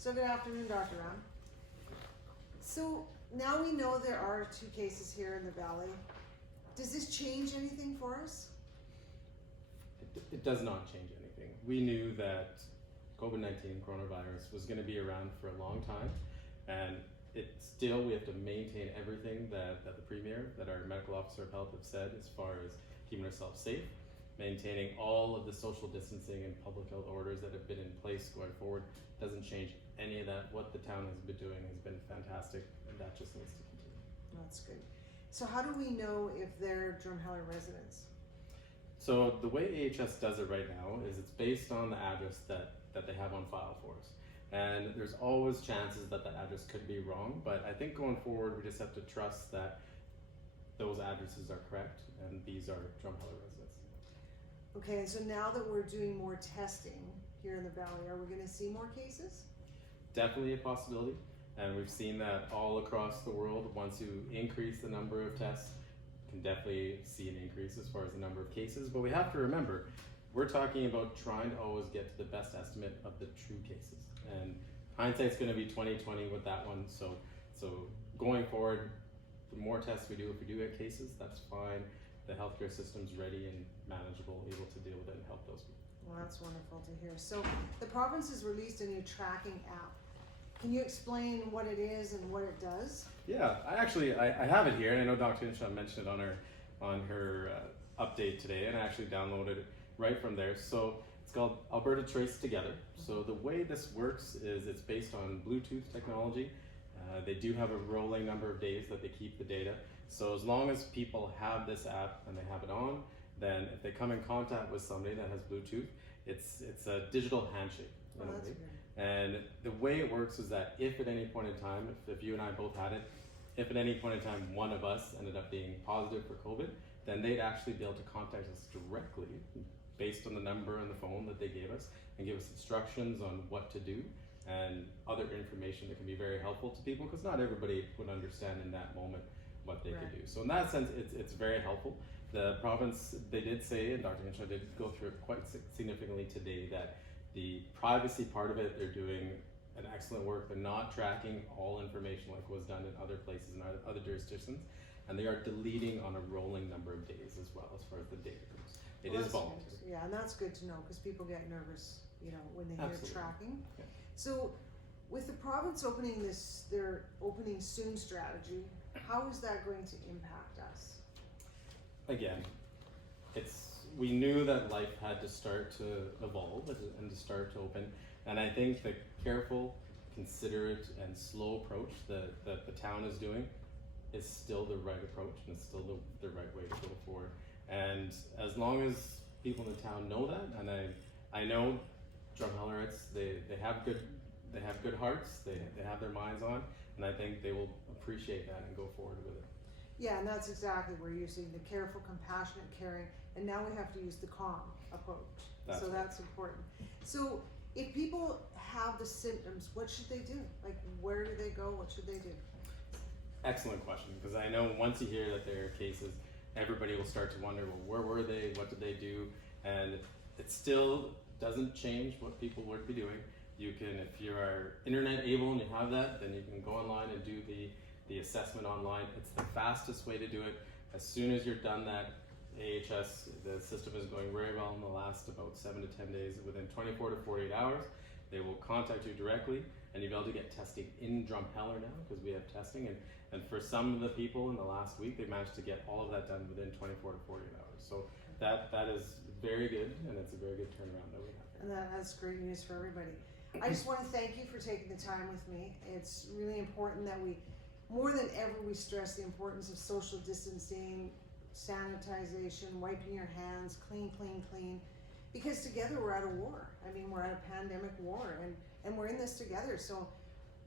So good afternoon, Dr. Ram. So now we know there are 2 cases here in the valley. Does this change anything for us? It does not change anything. We knew that COVID-19 coronavirus was going to be around for a long time, and we have to maintain everything that the Premier, that our Medical Officer of Health have said as far as keeping ourselves safe, maintaining all of the social distancing and public health orders that have been in place going forward. Doesn't change any of that. What the town has been doing has been fantastic, and that just needs to continue. That's good. So how do we know if they're Drumheller residents? So the way AHS does it right now is it's based on the address that they have on file for us. And there's always chances that the address could be wrong, but I think going forward we just have to trust that those addresses are correct and these are Drumheller residents. Okay, so now that we're doing more testing here in the valley, are we going to see more cases? Definitely a possibility, and we've seen that all across the world. Once you increase the number of tests, you can definitely see an increase as far as the number of cases. But we have to remember, we're talking about trying to always get to the best estimate of the true cases. And hindsight's going to be 2020 with that one. So going forward, the more tests we do, if we do get cases, that's fine. The healthcare system's ready and manageable, able to deal with it and help those people. Well, that's wonderful to hear. So the province has released a new tracking app. Can you explain what it is and what it does? Yeah, I have it here, and I know Dr. Inshaw mentioned it on her update today, and I actually downloaded it right from there. So it's called Alberta Trace Together. So the way this works is it's based on Bluetooth technology. They do have a rolling number of days that they keep the data. So as long as people have this app and they have it on, then if they come in contact with somebody that has Bluetooth, it's a digital handshake. Oh, that's great. And the way it works is that if at any point in time, if you and I both had it, if at any point in time one of us ended up being positive for COVID, then they'd actually be able to contact us directly based on the number on the phone that they gave us and give us instructions on what to do and other information that can be very helpful to people, because not everybody would understand in that moment what they could do. So in that sense, it's very helpful. The province, they did say, and Dr. Hinshaw did go through it quite significantly today, that the privacy part of it, they're doing an excellent work. They're not tracking all information like was done in other places and other jurisdictions, and they are deleting on a rolling number of days as well as far as the data goes. It is voluntary. Yeah, and that's good to know because people get nervous, when they hear tracking. Yeah. So with the province opening their opening soon strategy, how is that going to impact us? Again, we knew that life had to start to evolve and to start to open, and I think the careful, considerate, and slow approach that the town is doing is still the right approach and it's still the right way to go forward. And as long as people in the town know that, and I know Drumhellerites, they have good hearts, they have their minds on, and I think they will appreciate that and go forward with it. Yeah, and that's exactly where you're using the careful, compassionate, caring, and now we have to use the calm approach. That's important. So if people have the symptoms, what should they do? Like, where do they go? What should they do? Excellent question, because I know once you hear that there are cases, everybody will start to wonder, well, where were they? What did they do? And it still doesn't change what people would be doing. You can, if you are internet able and you have that, then you can go online and do the assessment online. It's the fastest way to do it. As soon as you're done that, AHS, the system is going very well in the last about 7 to 10 days. Within 24 to 48 hours, they will contact you directly, and you'll be able to get testing in Drumheller now because we have testing. And for some of the people in the last week, they managed to get all of that done within 24 to 48 hours. So that is very good, and it's a very good turnaround that we have. And that's great news for everybody. I just want to thank you for taking the time with me. It's really important that more than ever, we stress the importance of social distancing, sanitization, wiping your hands, clean, because together we're at a war. I mean, we're at a pandemic war, and we're in this together. So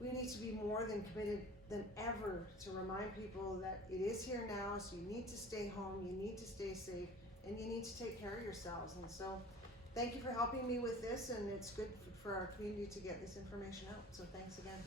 we need to be more than committed than ever to remind people that it is here now, so you need to stay home, you need to stay safe, and you need to take care of yourselves. And so thank you for helping me with this, and it's good for our community to get this information out. So thanks again.